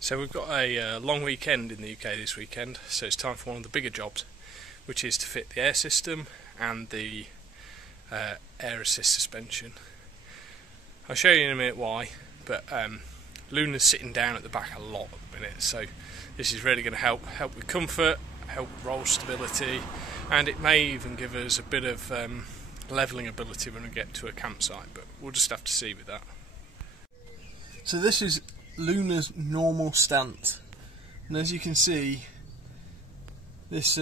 So we've got a long weekend in the UK this weekend, so it's time for one of the bigger jobs, which is to fit the air system and the air assist suspension. I'll show you in a minute why, but Luna's sitting down at the back a lot at the minute, so this is really going to help with comfort, help with roll stability, and it may even give us a bit of levelling ability when we get to a campsite, but we'll just have to see with that. So this is Luna's normal stance, and as you can see, this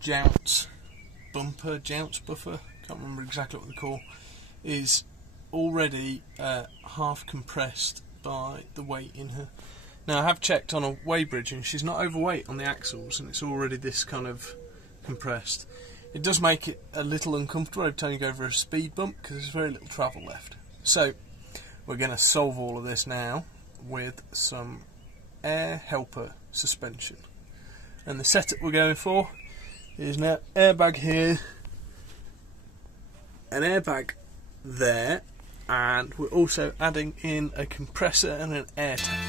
jounce buffer, can't remember exactly what they're called, is already half compressed by the weight in her. Now I have checked on a weighbridge and she's not overweight on the axles, and it's already this kind of compressed. It does make it a little uncomfortable every time you go over a speed bump because there's very little travel left. So we're going to solve all of this now with some air helper suspension. And the setup we're going for is now airbag here, an airbag there, and we're also adding in a compressor and an air tank.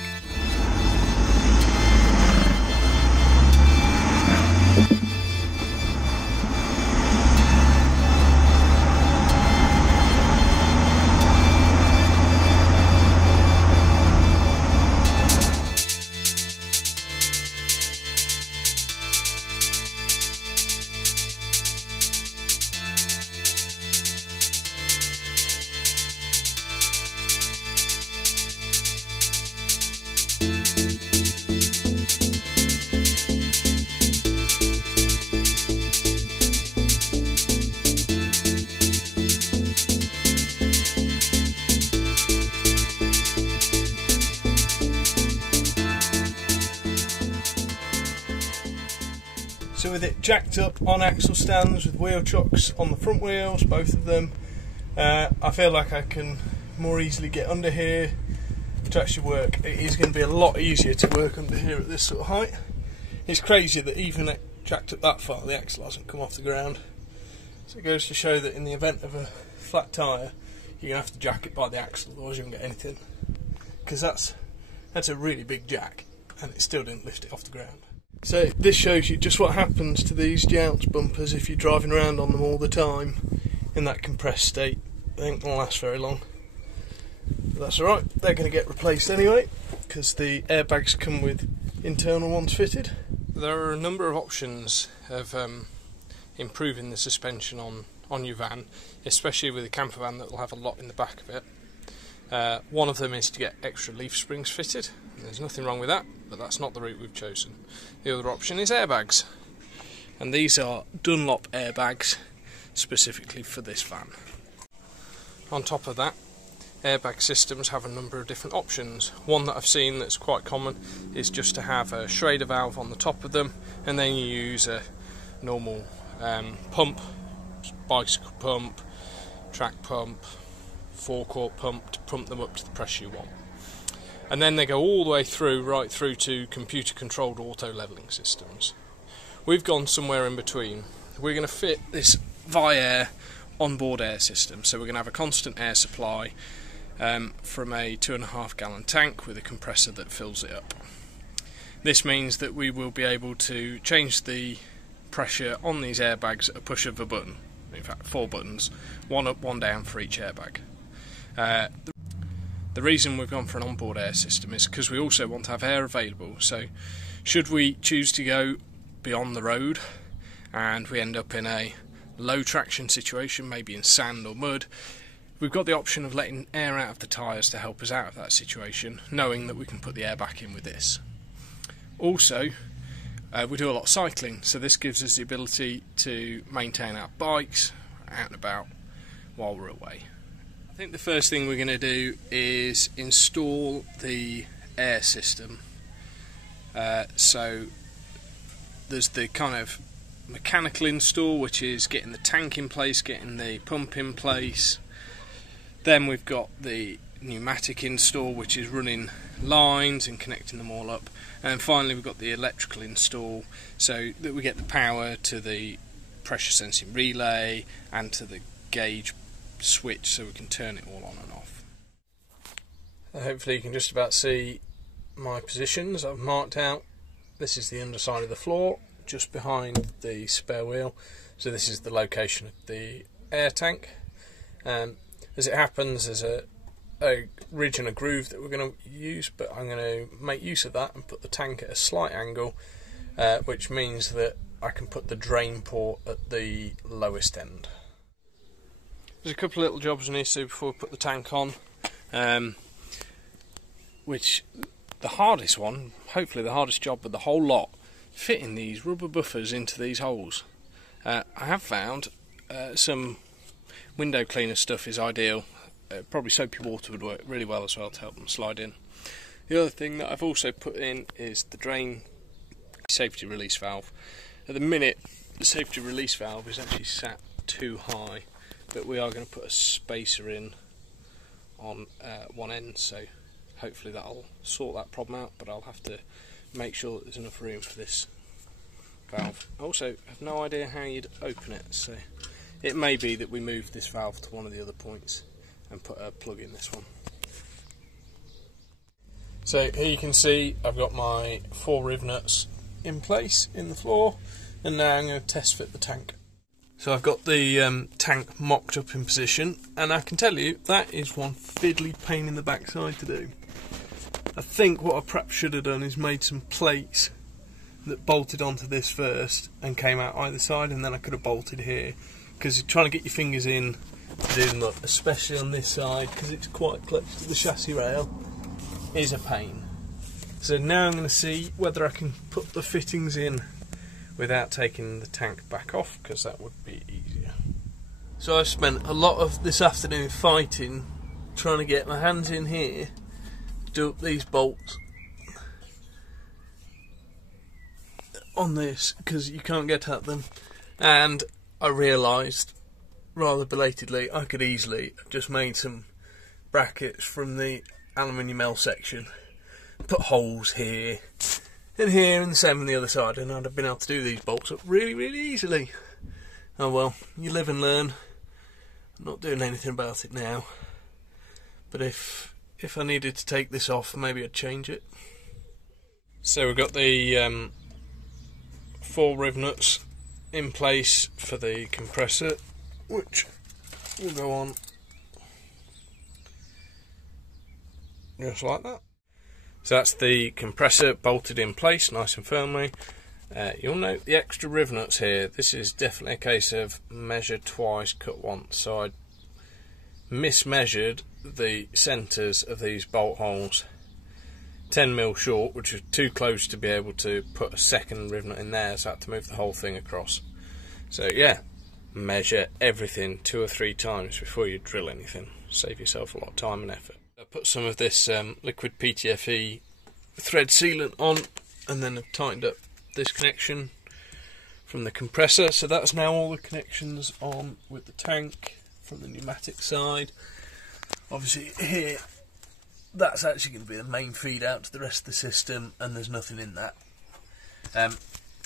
So with it jacked up on axle stands with wheel chocks on the front wheels, both of them, I feel like I can more easily get under here to actually work. It is going to be a lot easier to work under here at this sort of height. It's crazy that even jacked up that far the axle hasn't come off the ground. So it goes to show that in the event of a flat tyre you're going to have to jack it by the axle, otherwise you won't get anything. Because that's a really big jack and it still didn't lift it off the ground. So this shows you just what happens to these jounce bumpers if you're driving around on them all the time in that compressed state. They ain't going to last very long. But that's alright, they're going to get replaced anyway because the airbags come with internal ones fitted. There are a number of options of improving the suspension on your van, especially with a camper van that will have a lot in the back of it. One of them is to get extra leaf springs fitted. There's nothing wrong with that, but that's not the route we've chosen. The other option is airbags, and these are Dunlop airbags specifically for this van. On top of that, airbag systems have a number of different options. One that I've seen that's quite common is just to have a Schrader valve on the top of them, and then you use a normal pump, bicycle pump, track pump, forecourt pump to pump them up to the pressure you want. And then they go all the way through, right through to computer controlled auto levelling systems. We've gone somewhere in between. We're going to fit this Viair onboard air system, so we're going to have a constant air supply from a 2.5 gallon tank with a compressor that fills it up. This means that we will be able to change the pressure on these airbags at a push of a button. In fact, 4 buttons, one up, one down for each airbag. The reason we've gone for an onboard air system is because we also want to have air available, so should we choose to go beyond the road and we end up in a low traction situation, maybe in sand or mud, we've got the option of letting air out of the tyres to help us out of that situation, knowing that we can put the air back in with this. Also, we do a lot of cycling, so this gives us the ability to maintain our bikes out and about while we're away. I think the first thing we're going to do is install the air system. So there's the kind of mechanical install, which is getting the tank in place, getting the pump in place. Then we've got the pneumatic install, which is running lines and connecting them all up. And finally we've got the electrical install, so that we get the power to the pressure sensing relay and to the gauge switch so we can turn it all on and off. Hopefully you can just about see my positions. I've marked out, this is the underside of the floor, just behind the spare wheel. So this is the location of the air tank. As it happens, there's a ridge and a groove that we're going to use, but I'm going to make use of that and put the tank at a slight angle, which means that I can put the drain port at the lowest end. There's a couple of little jobs I need to do before we put the tank on, which the hardest one, hopefully the hardest job of the whole lot, fitting these rubber buffers into these holes. I have found some window cleaner stuff is ideal. Probably soapy water would work really well as well to help them slide in. The other thing that I've also put in is the drain safety release valve. At the minute, the safety release valve is actually sat too high, but we are going to put a spacer in on one end, so hopefully that'll sort that problem out, but I'll have to make sure that there's enough room for this valve. I also have no idea how you'd open it, so it may be that we move this valve to one of the other points and put a plug in this one. So here you can see I've got my 4 riv nuts in place in the floor, and now I'm going to test fit the tank. So I've got the tank mocked up in position, and I can tell you that is one fiddly pain in the backside to do. I think what I perhaps should have done is made some plates that bolted onto this first and came out either side, and then I could have bolted here, because you're trying to get your fingers in to do them up, especially on this side because it's quite close to the chassis rail, is a pain. So now I'm going to see whether I can put the fittings in without taking the tank back off, because that would be easier. So I've spent a lot of this afternoon fighting, trying to get my hands in here to do up these bolts on this, because you can't get at them, and I realised rather belatedly I could easily have just made some brackets from the aluminium L section, put holes here and here and the same on the other side, and I'd have been able to do these bolts up really easily. Oh well, you live and learn. I'm not doing anything about it now, but if I needed to take this off, maybe I'd change it. So we've got the 4 riv nuts in place for the compressor, which will go on just like that. So that's the compressor bolted in place nice and firmly. You'll note the extra riv nuts here. This is definitely a case of measure twice, cut once. So I mismeasured the centres of these bolt holes 10mm short, which was too close to be able to put a second riv nut in there, so I had to move the whole thing across. So yeah, measure everything 2 or 3 times before you drill anything. Save yourself a lot of time and effort. I put some of this liquid PTFE thread sealant on, and then I've tightened up this connection from the compressor. So that's now all the connections on with the tank from the pneumatic side. Obviously here, that's actually going to be the main feed out to the rest of the system, and there's nothing in that.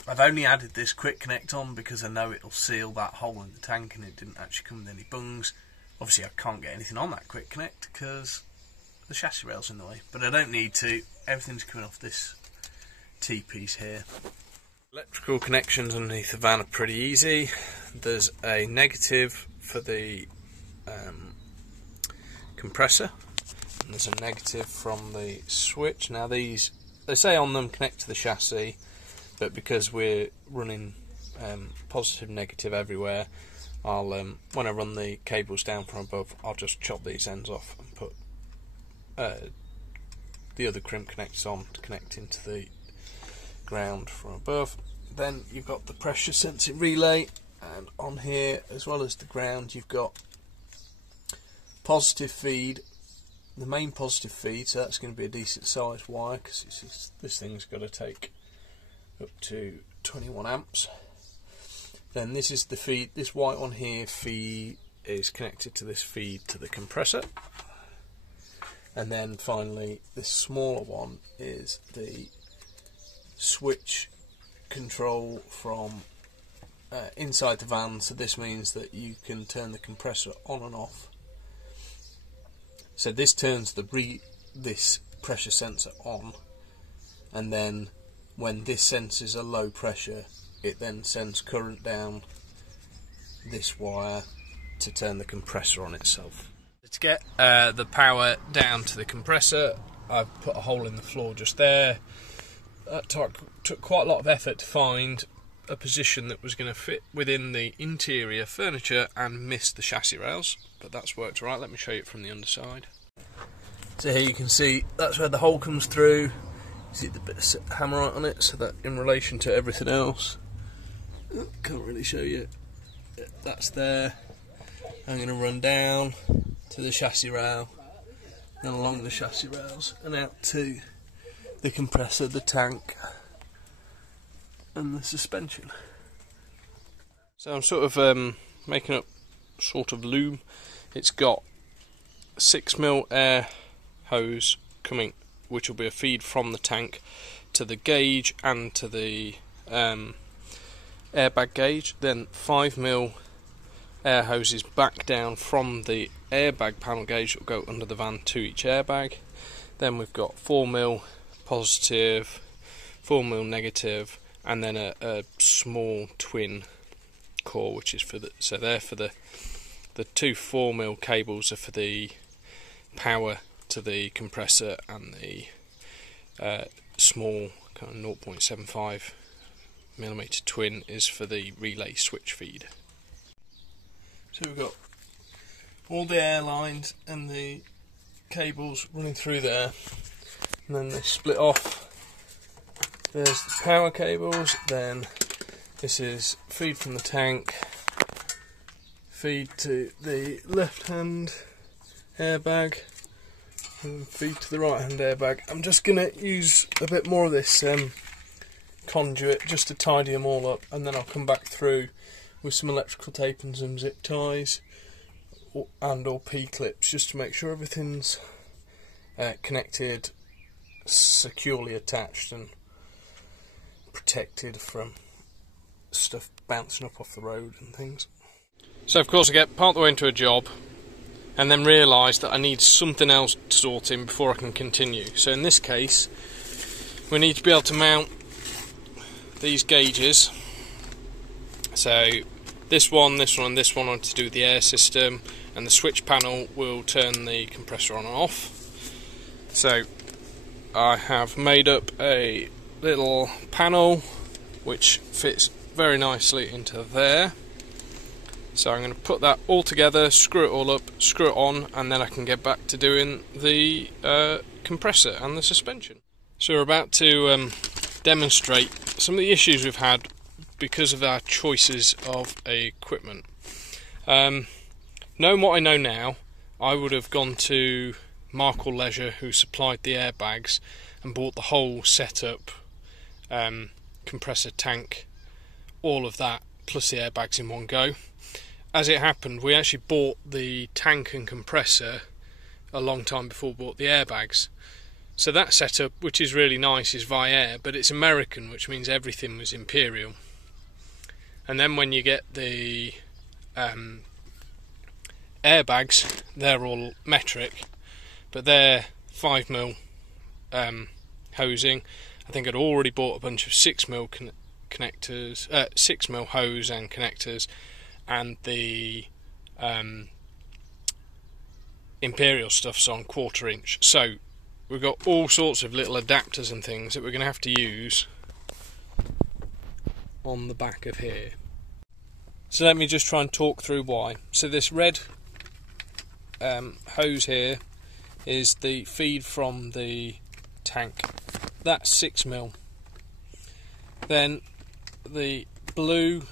I've only added this quick connect on because I know it'll seal that hole in the tank, and it didn't actually come with any bungs. Obviously I can't get anything on that quick connect because the chassis rail's in the way, but I don't need to. Everything's coming off this T-piece here. Electrical connections underneath the van are pretty easy. There's a negative for the compressor, and there's a negative from the switch. Now these, they say on them connect to the chassis, but because we're running positive negative everywhere, I'll when I run the cables down from above, I'll just chop these ends off and put the other crimp connectors on to connect into the ground from above. Then you've got the pressure sensing relay, and on here as well as the ground you've got positive feed, the main positive feed, so that's going to be a decent sized wire because this thing's got to take up to 21 amps. Then this is the feed, this white one here feed is connected to this feed to the compressor, and then finally this smaller one is the switch control from inside the van. So this means that you can turn the compressor on and off. So this turns this pressure sensor on, and then when this senses a low pressure, it then sends current down this wire to turn the compressor on itself. To get the power down to the compressor, I've put a hole in the floor just there. That took quite a lot of effort to find a position that was going to fit within the interior furniture and miss the chassis rails, but that's worked right. Let me show you it from the underside. So here you can see that's where the hole comes through. You see the bit of hammerite on it, so that in relation to everything else, can't really show you, that's there. I'm going to run down to the chassis rail, then along the chassis rails and out to the compressor, the tank and the suspension. So I'm sort of making up sort of loom. It's got 6mm air hose coming, which will be a feed from the tank to the gauge and to the airbag gauge, then 5mm air hoses back down from the airbag panel gauge that will go under the van to each airbag. Then we've got 4mm positive, 4mm negative, and then a small twin core, which is for the, so they're for the two 4mm cables are for the power to the compressor, and the small kind of 0.75mm twin is for the relay switch feed. So we've got all the air lines and the cables running through there, and then they split off. There's the power cables, then this is feed from the tank, feed to the left hand airbag, and feed to the right hand airbag. I'm just going to use a bit more of this conduit just to tidy them all up, and then I'll come back through with some electrical tape and some zip ties and or P-clips just to make sure everything's connected, securely attached and protected from stuff bouncing up off the road and things. So of course I get part of the way into a job and then realise that I need something else sorting before I can continue. So in this case we need to be able to mount these gauges. So this one and this one are to do with the air system, and the switch panel will turn the compressor on and off. So I have made up a little panel which fits very nicely into there. So I'm going to put that all together, screw it all up, screw it on, and then I can get back to doing the compressor and the suspension. So we're about to demonstrate some of the issues we've had because of our choices of equipment. Knowing what I know now, I would have gone to Marcle Leisure, who supplied the airbags, and bought the whole setup, compressor, tank, all of that, plus the airbags in one go. As it happened, we actually bought the tank and compressor a long time before we bought the airbags. So that setup, which is really nice, is Viair, but it's American, which means everything was Imperial. And then when you get the airbags, they're all metric, but they're 5mm hosing. I think I'd already bought a bunch of 6mm connectors, 6mm hose and connectors, and the Imperial stuff's on 1/4 inch. So we've got all sorts of little adapters and things that we're going to have to use on the back of here. So let me just try and talk through why. So this red hose here is the feed from the tank. That's 6mm. Then the blue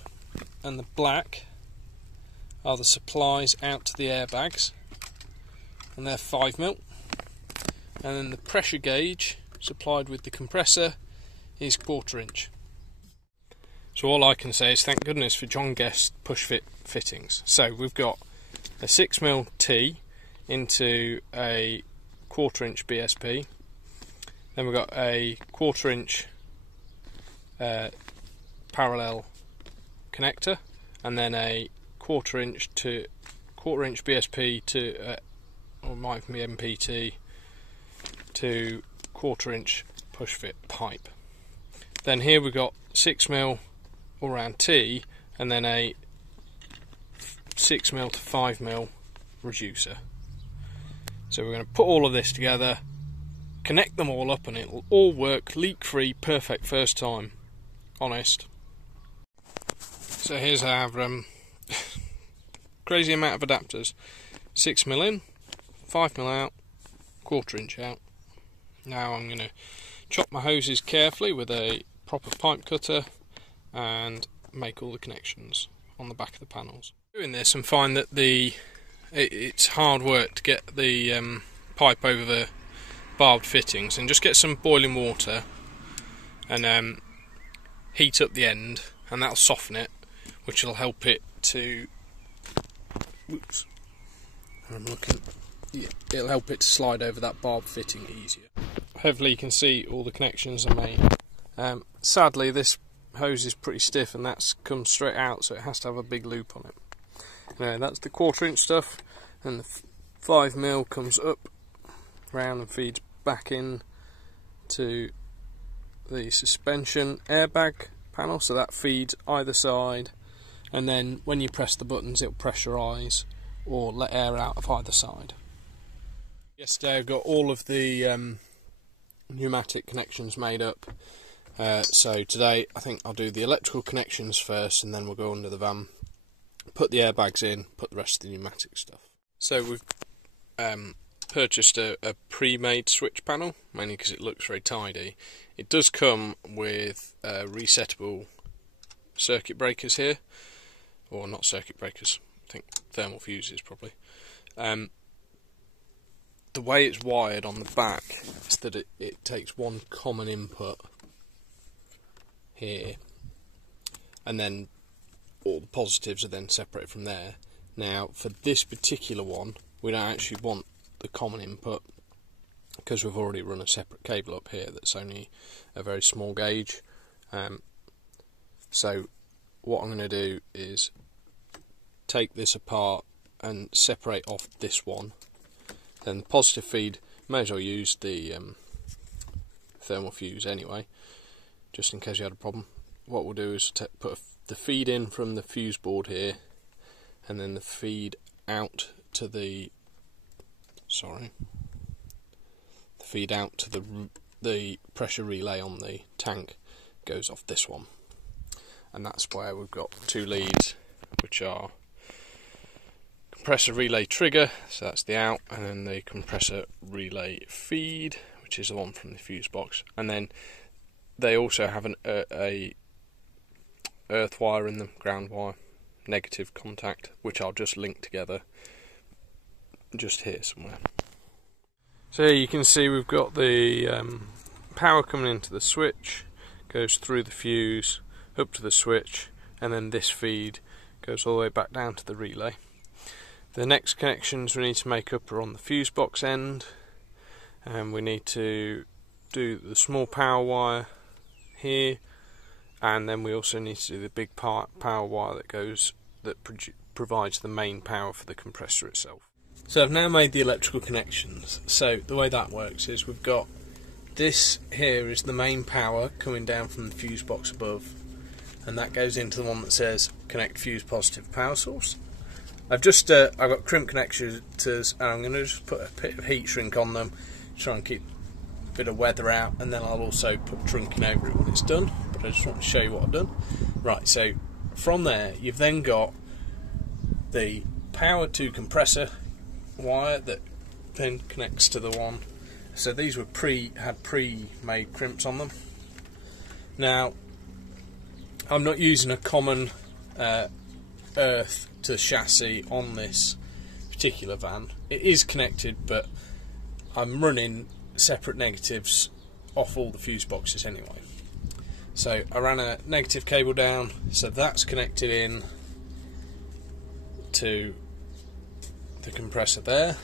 and the black are the supplies out to the airbags, and they're 5mm. And then the pressure gauge supplied with the compressor is 1/4 inch. So all I can say is thank goodness for John Guest push fit fittings. So we've got a 6mm T into a 1/4 inch BSP. Then we've got a 1/4 inch parallel connector, and then a 1/4 inch to 1/4 inch BSP to or might be MPT to 1/4 inch push fit pipe. Then here we've got 6mm all round T, and then a 6mm to 5mm reducer. So we're going to put all of this together, connect them all up, and it'll all work leak free, perfect first time. Honest. So here's our crazy amount of adapters. 6mm in, 5mm out, 1/4 inch out. Now I'm going to chop my hoses carefully with a proper pipe cutter and make all the connections on the back of the panels. Doing this and find that it's hard work to get the pipe over the barbed fittings, and just get some boiling water and heat up the end, and that'll soften it, which will help it to, whoops, I'm looking, yeah, it'll help it to slide over that barbed fitting easier. Hopefully you can see all the connections are made. Sadly this hose is pretty stiff and that's come straight out, so it has to have a big loop on it. That's the 1/4 inch stuff, and the 5mm comes up round and feeds back in to the suspension airbag panel, so that feeds either side, and then when you press the buttons it'll pressurise or let air out of either side. Yesterday I got all of the pneumatic connections made up, so today I think I'll do the electrical connections first, and then we'll go under the van, put the airbags in, put the rest of the pneumatic stuff. So we've purchased a pre-made switch panel, mainly because it looks very tidy. It does come with resettable circuit breakers here, or not circuit breakers, I think thermal fuses probably. The way it's wired on the back is that it takes one common input here, and then all the positives are then separated from there. Now for this particular one we don't actually want the common input, because we've already run a separate cable up here that's only a very small gauge. So what I'm going to do is take this apart and separate off this one. Then the positive feed, may as well use the thermal fuse anyway, just in case you had a problem. What we'll do is put the feed in from the fuse board here, and then the feed out to the feed out to the pressure relay on the tank goes off this one, and that's where we've got two leads, which are compressor relay trigger, so that's the out, and then the compressor relay feed, which is the one from the fuse box. And then they also have a earth wire in them, ground wire, negative contact, which I'll just link together just here somewhere. So here you can see we've got the power coming into the switch, goes through the fuse up to the switch, and then this feed goes all the way back down to the relay. The next connections we need to make up are on the fuse box end, and we need to do the small power wire here, and then we also need to do the big power wire that provides the main power for the compressor itself. So I've now made the electrical connections. So the way that works is we've got this here is the main power coming down from the fuse box above, and that goes into the one that says connect fuse positive power source. I've got crimp connectors, and I'm going to just put a bit of heat shrink on them, try and keep a bit of weather out, and then I'll also put trunking over it when it's done. But I just want to show you what I've done. Right, so from there you've then got the power to compressor wire that then connects to the one. So these were had pre-made crimps on them. Now I'm not using a common earth to chassis on this particular van. It is connected, but I'm running separate negatives off all the fuse boxes anyway. So I ran a negative cable down, so that's connected in to the compressor there.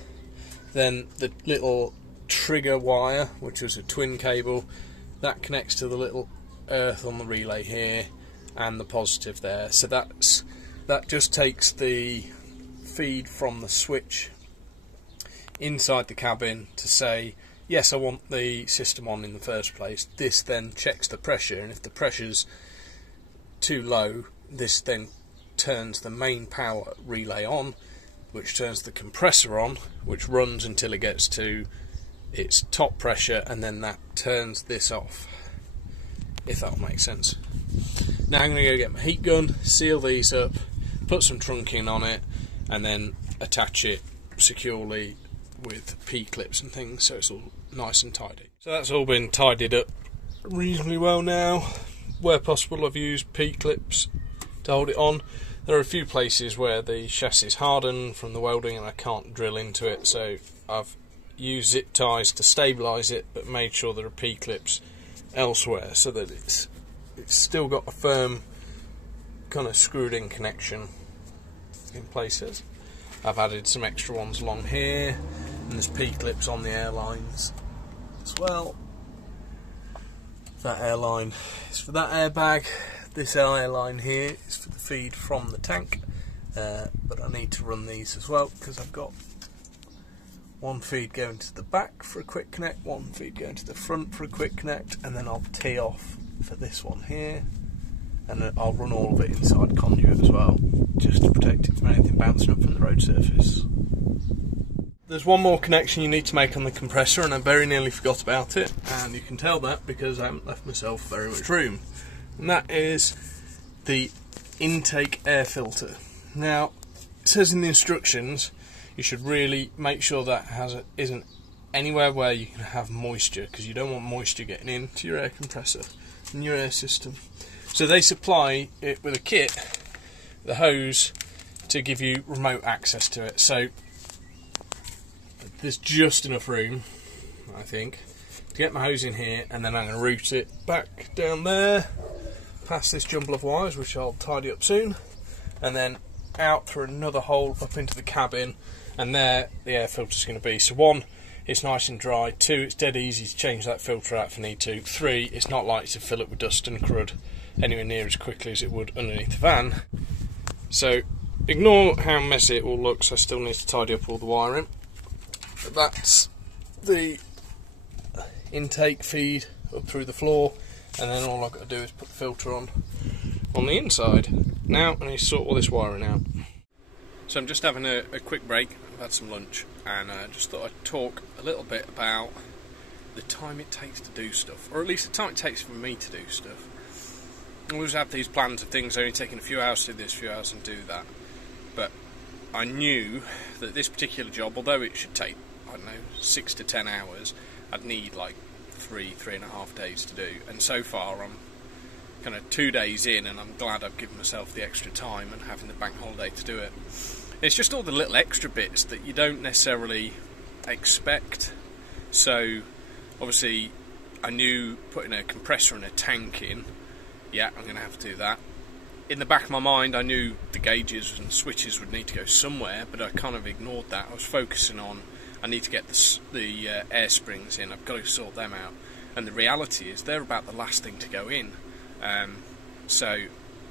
Then the little trigger wire, which was a twin cable, that connects to the little earth on the relay here, and the positive there. So that just takes the feed from the switch inside the cabin to say yes, I want the system on in the first place. This then checks the pressure, and if the pressure's too low, this then turns the main power relay on, which turns the compressor on, which runs until it gets to its top pressure, and then that turns this off, if that will make sense. Now I'm going to go get my heat gun, seal these up, put some trunking on it, and then attach it securely with P-clips and things, so it's all nice and tidy. So that's all been tidied up reasonably well now. Where possible, I've used P-clips to hold it on. There are a few places where the chassis is hardened from the welding and I can't drill into it, so I've used zip ties to stabilise it, but made sure there are P-clips elsewhere so that it's still got a firm kind of screwed in connection in places. I've added some extra ones along here, and there's P-clips on the airlines as well. That airline is for that airbag. This airline here is for the feed from the tank, but I need to run these as well because I've got one feed going to the back for a quick connect, one feed going to the front for a quick connect, and then I'll tee off for this one here, and then I'll run all of it inside conduit as well, just to protect it from anything bouncing up from the road surface. There's one more connection you need to make on the compressor, and I very nearly forgot about it, and you can tell that because I haven't left myself very much room, and that is the intake air filter. Now, it says in the instructions you should really make sure that isn't anywhere where you can have moisture, because you don't want moisture getting into your air compressor and your air system. So they supply it with a kit, the hose, to give you remote access to it. So there's just enough room, I think, to get my hose in here, and then I'm going to route it back down there, past this jumble of wires, which I'll tidy up soon, and then out through another hole up into the cabin, and there the air filter's going to be. So one, it's nice and dry. Two, it's dead easy to change that filter out if I need to. Three, it's not likely to fill up with dust and crud anywhere near as quickly as it would underneath the van. So ignore how messy it all looks, I still need to tidy up all the wiring. But that's the intake feed up through the floor, and then all I've got to do is put the filter on the inside. Now I need to sort all this wiring out. So I'm just having a quick break. I've had some lunch, and I just thought I'd talk a little bit about the time it takes to do stuff, or at least the time it takes for me to do stuff. I always have these plans of things only taking a few hours to do this, a few hours and do that, but I knew that this particular job, although it should take, I don't know, 6 to 10 hours, I'd need like 3.5 days to do, and so far I'm kind of 2 days in, and I'm glad I've given myself the extra time and having the bank holiday to do it. It's just all the little extra bits that you don't necessarily expect. So obviously I knew putting a compressor and a tank in, yeah, I'm going to have to do that. In the back of my mind I knew the gauges and switches would need to go somewhere, but I kind of ignored that. I was focusing on, I need to get the air springs in, I've got to sort them out, and the reality is they're about the last thing to go in. So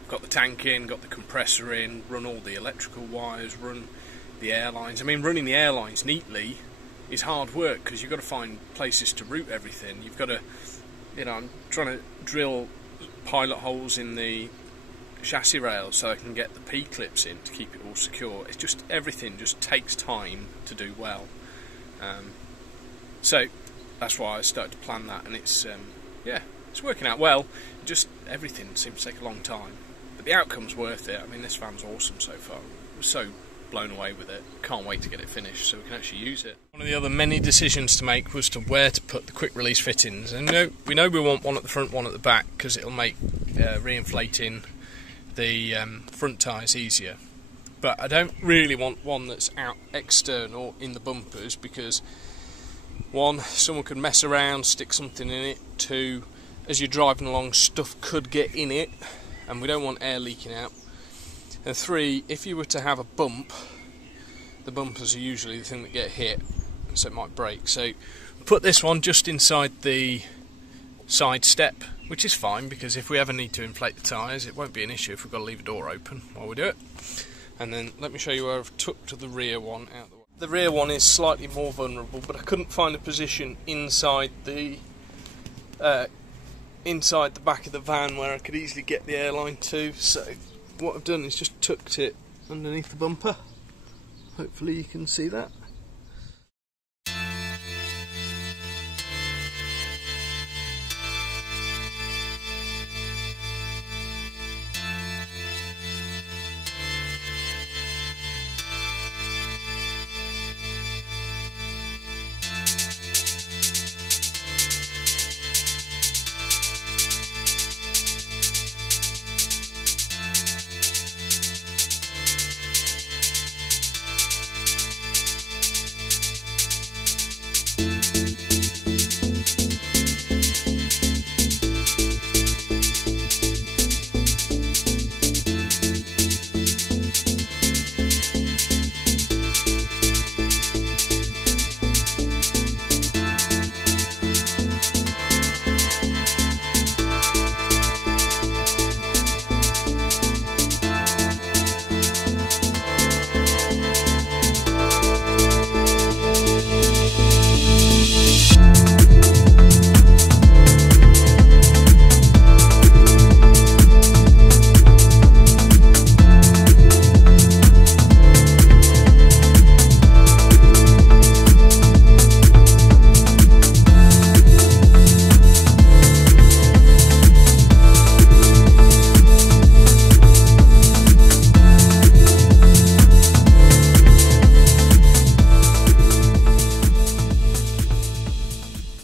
got the tank in, got the compressor in, run all the electrical wires, run the airlines. I mean, running the airlines neatly is hard work because you've got to find places to route everything. You've got to, you know, I'm trying to drill pilot holes in the chassis rail so I can get the P-clips in to keep it all secure. It's just, everything just takes time to do well. So that's why I started to plan that, and it's yeah, it's working out well. Just everything seems to take a long time, but the outcome's worth it. I mean, this van's awesome so far. I'm so blown away with it. Can't wait to get it finished so we can actually use it. One of the other many decisions to make was to where to put the quick release fittings, and we know we want one at the front, one at the back, because it'll make re-inflating the front tyres easier. But I don't really want one that's out external in the bumpers, because one, someone could mess around, stick something in it. Two, as you're driving along, stuff could get in it, and we don't want air leaking out. And three, if you were to have a bump, the bumpers are usually the thing that get hit, so it might break. So put this one just inside the side step, which is fine, because if we ever need to inflate the tyres, it won't be an issue if we've got to leave a door open while we do it. And then let me show you where I've tucked the rear one out the way. the rear one is slightly more vulnerable, but I couldn't find a position inside the back of the van where I could easily get the airline to. So what I've done is just tucked it underneath the bumper. Hopefully you can see that.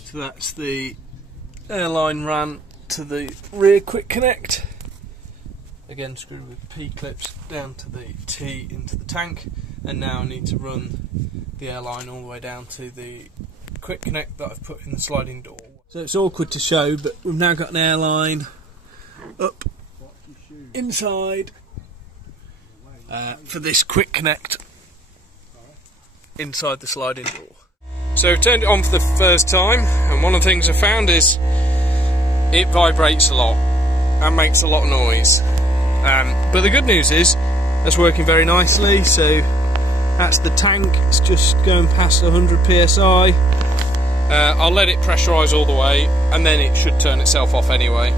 So that's the airline ran to the rear quick connect. Again screwed with P-clips down to the T into the tank, and now I need to run the airline all the way down to the quick connect that I've put in the sliding door. So it's awkward to show, but we've now got an airline up inside for this quick connect inside the sliding door. So I've turned it on for the first time, and one of the things I found is it vibrates a lot and makes a lot of noise. But the good news is that's working very nicely. So that's the tank, it's just going past 100 psi. I'll let it pressurise all the way, and then it should turn itself off anyway.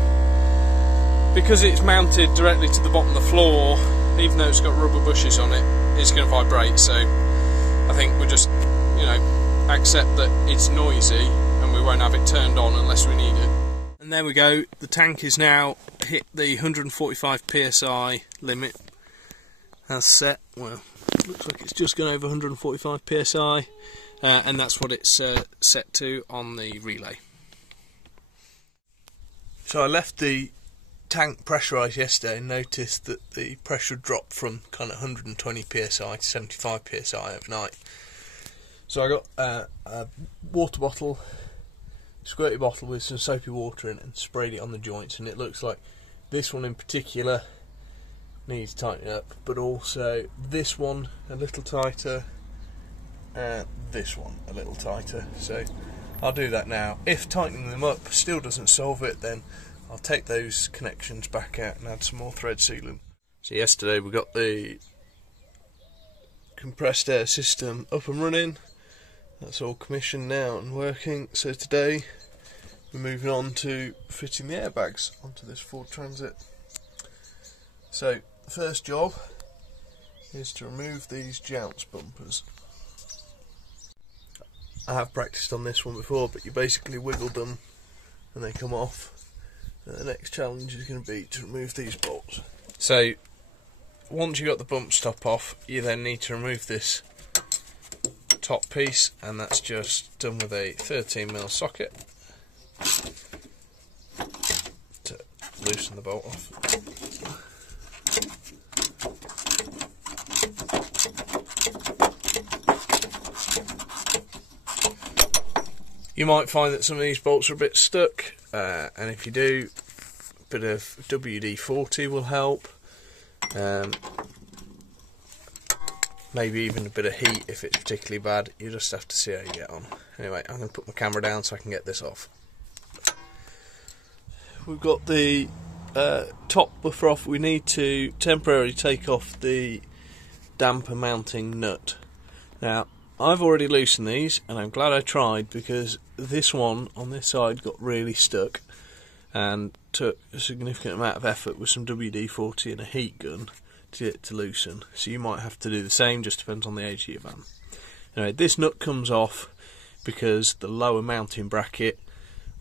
Because it's mounted directly to the bottom of the floor, even though it's got rubber bushes on it, it's going to vibrate. So I think we'll just, you know, accept that it's noisy and we won't have it turned on unless we need it. And there we go, the tank is now hit the 145 psi limit as set. Well, looks like it's just gone over 145 psi, and that's what it's set to on the relay. So I left the tank pressurised yesterday and noticed that the pressure dropped from kind of 120 psi to 75 psi overnight. So I got a water bottle, squirty bottle with some soapy water in it, and sprayed it on the joints, and it looks like this one in particular needs tightening up, but also this one a little tighter, and this one a little tighter. So I'll do that now. If tightening them up still doesn't solve it, then I'll take those connections back out and add some more thread sealant. So yesterday we got the compressed air system up and running. That's all commissioned now and working. So today we're moving on to fitting the airbags onto this Ford Transit. So the first job is to remove these jounce bumpers. I have practiced on this one before, but you basically wiggle them and they come off. And the next challenge is going to be to remove these bolts. So once you've got the bump stop off, you then need to remove this top piece, and that's just done with a 13mm socket to loosen the bolt off. You might find that some of these bolts are a bit stuck, and if you do, a bit of WD-40 will help. Maybe even a bit of heat if it's particularly bad. You just have to see how you get on. Anyway, I'm going to put my camera down so I can get this off. We've got the top buffer off. We need to temporarily take off the damper mounting nut. Now, I've already loosened these, and I'm glad I tried, because this one on this side got really stuck and took a significant amount of effort with some WD-40 and a heat gun to get it to loosen. So you might have to do the same, just depends on the age of your van. Anyway, this nut comes off because the lower mounting bracket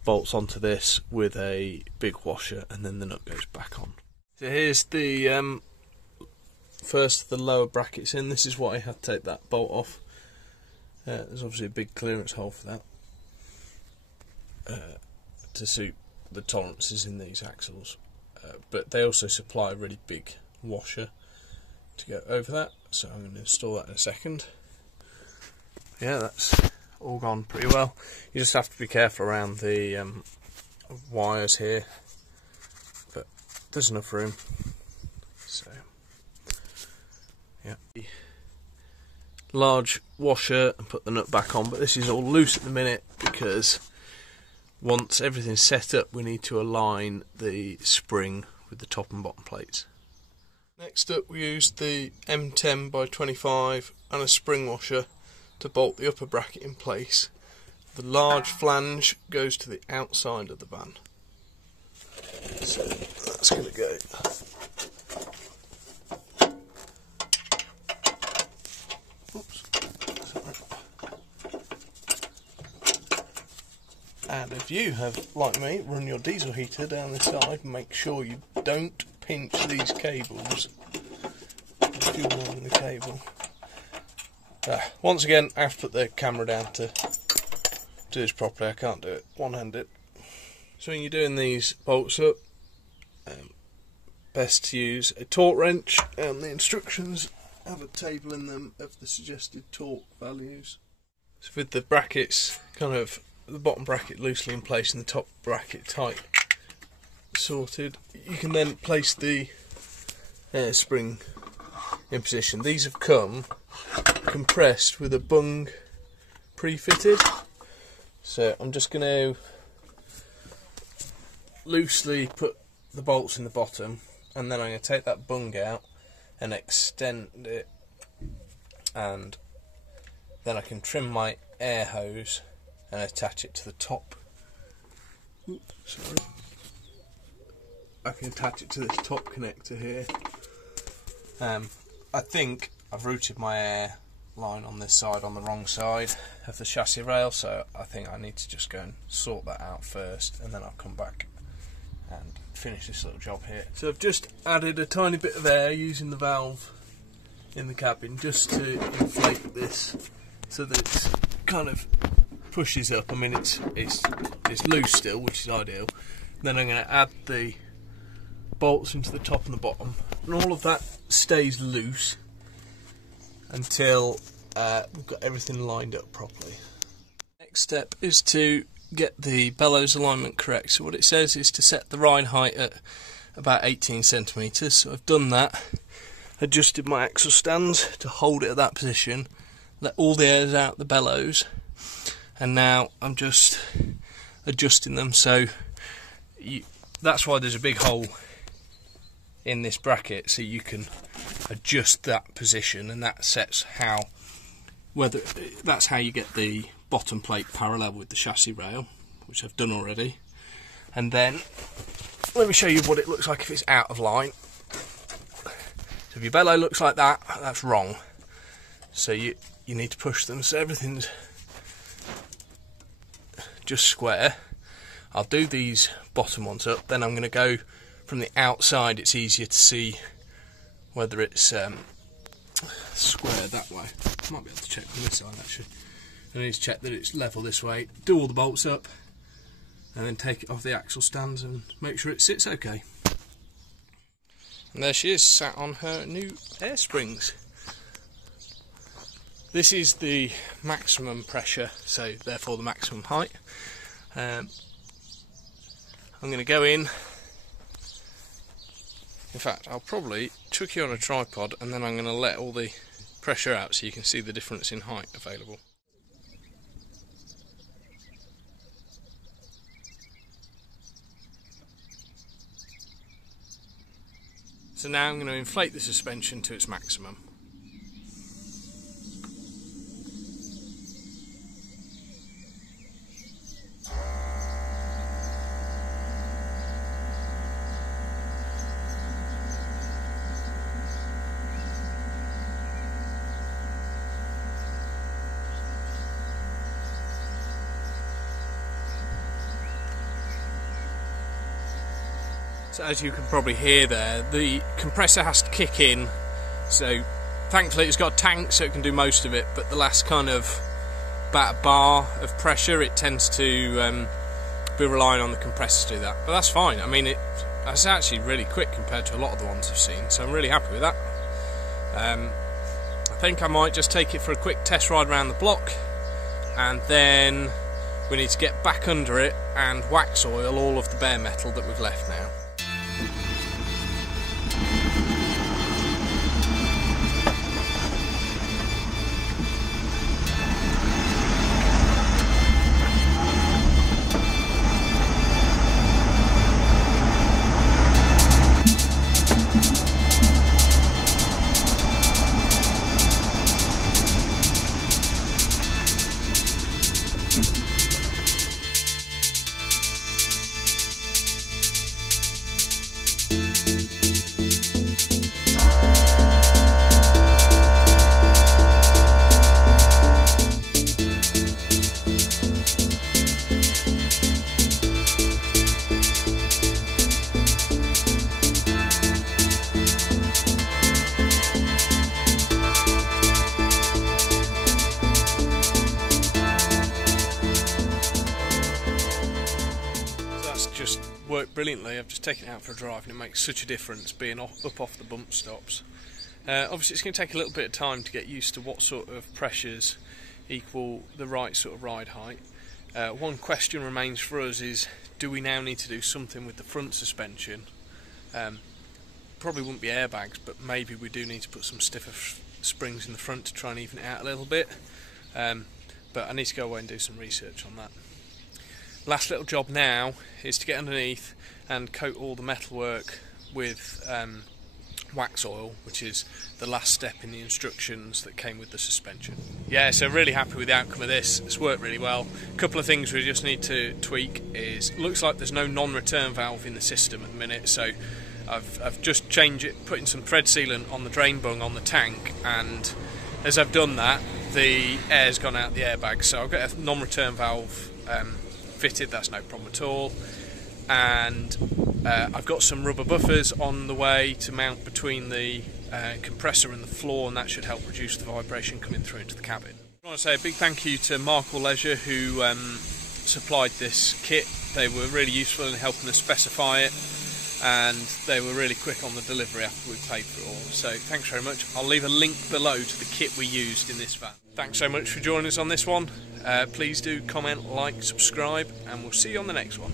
bolts onto this with a big washer, and then the nut goes back on. So here's the first of the lower brackets in. This is what I had to take that bolt off. There's obviously a big clearance hole for that to suit the tolerances in these axles, but they also supply a really big washer to go over that, so I'm going to install that in a second. Yeah, that's all gone pretty well. You just have to be careful around the wires here, but there's enough room. So yeah, large washer and put the nut back on, but this is all loose at the minute because once everything's set up we need to align the spring with the top and bottom plates. Next up, we used the M10 by 25 and a spring washer to bolt the upper bracket in place. The large flange goes to the outside of the van, so that's going to go. Oops. Sorry. And if you have, like me, run your diesel heater down this side, make sure you don't pinch these cables. Fuel in the cable. Once again, I have to put the camera down to do this properly. I can't do it one-handed. So when you're doing these bolts up, best to use a torque wrench, and the instructions have a table in them of the suggested torque values. So with the brackets, kind of the bottom bracket loosely in place and the top bracket tight sorted, you can then place the air spring in position. These have come compressed with a bung pre-fitted, so I'm just going to loosely put the bolts in the bottom, and then I'm going to take that bung out and extend it, and then I can trim my air hose and attach it to the top. Sorry. I can attach it to this top connector here. I think I've routed my air line on this side on the wrong side of the chassis rail, so I think I need to just go and sort that out first, and then I'll come back and finish this little job here. So I've just added a tiny bit of air using the valve in the cabin just to inflate this so that it's kind of pushes up. I mean, it's loose still, which is ideal. Then I'm going to add the bolts into the top and the bottom, and all of that stays loose until we've got everything lined up properly. Next step is to get the bellows alignment correct. So what it says is to set the ride height at about 18 centimetres. So I've done that, adjusted my axle stands to hold it at that position, let all the airs out the bellows, and now I'm just adjusting them. So that's why there's a big hole in this bracket, so you can adjust that position, and that sets that's how you get the bottom plate parallel with the chassis rail, which I've done already. And then let me show you what it looks like if it's out of line. So if your bellow looks like that, that's wrong. So you need to push them so everything's just square. I'll do these bottom ones up, then I'm going to go from the outside. It's easier to see whether it's square that way. I might be able to check from this side actually. I need to check that it's level this way, do all the bolts up, and then take it off the axle stands and make sure it sits okay. And there she is, sat on her new air springs. This is the maximum pressure, so therefore the maximum height. I'm going to go in. In fact, I'll probably chuck you on a tripod, and then I'm going to let all the pressure out so you can see the difference in height available. So now I'm going to inflate the suspension to its maximum. So as you can probably hear there, the compressor has to kick in, so thankfully it's got a tank so it can do most of it, but the last kind of about a bar of pressure it tends to be relying on the compressor to do that. But that's fine, I mean it's actually really quick compared to a lot of the ones I've seen, so I'm really happy with that. I think I might just take it for a quick test ride around the block, and then we need to get back under it and wax oil all of the bare metal that we've left now. Worked brilliantly. I've just taken it out for a drive and it makes such a difference being up off the bump stops. Obviously it's going to take a little bit of time to get used to what sort of pressures equal the right sort of ride height. One question remains for us is, do we now need to do something with the front suspension? Probably wouldn't be airbags, but maybe we do need to put some stiffer springs in the front to try and even it out a little bit. But I need to go away and do some research on that. Last little job now is to get underneath and coat all the metalwork with wax oil, which is the last step in the instructions that came with the suspension. Yeah, so really happy with the outcome of this. It's worked really well. A couple of things we just need to tweak is, looks like there's no non-return valve in the system at the minute, so I've just changed it, putting some thread sealant on the drain bung on the tank, and as I've done that, the air's gone out the airbag, so I've got a non-return valve fitted, that's no problem at all. And I've got some rubber buffers on the way to mount between the compressor and the floor, and that should help reduce the vibration coming through into the cabin. I want to say a big thank you to Marcle Leisure who supplied this kit. They were really useful in helping us specify it, and they were really quick on the delivery after we paid for it all. So thanks very much. I'll leave a link below to the kit we used in this van. Thanks so much for joining us on this one. Please do comment, like, subscribe, and we'll see you on the next one.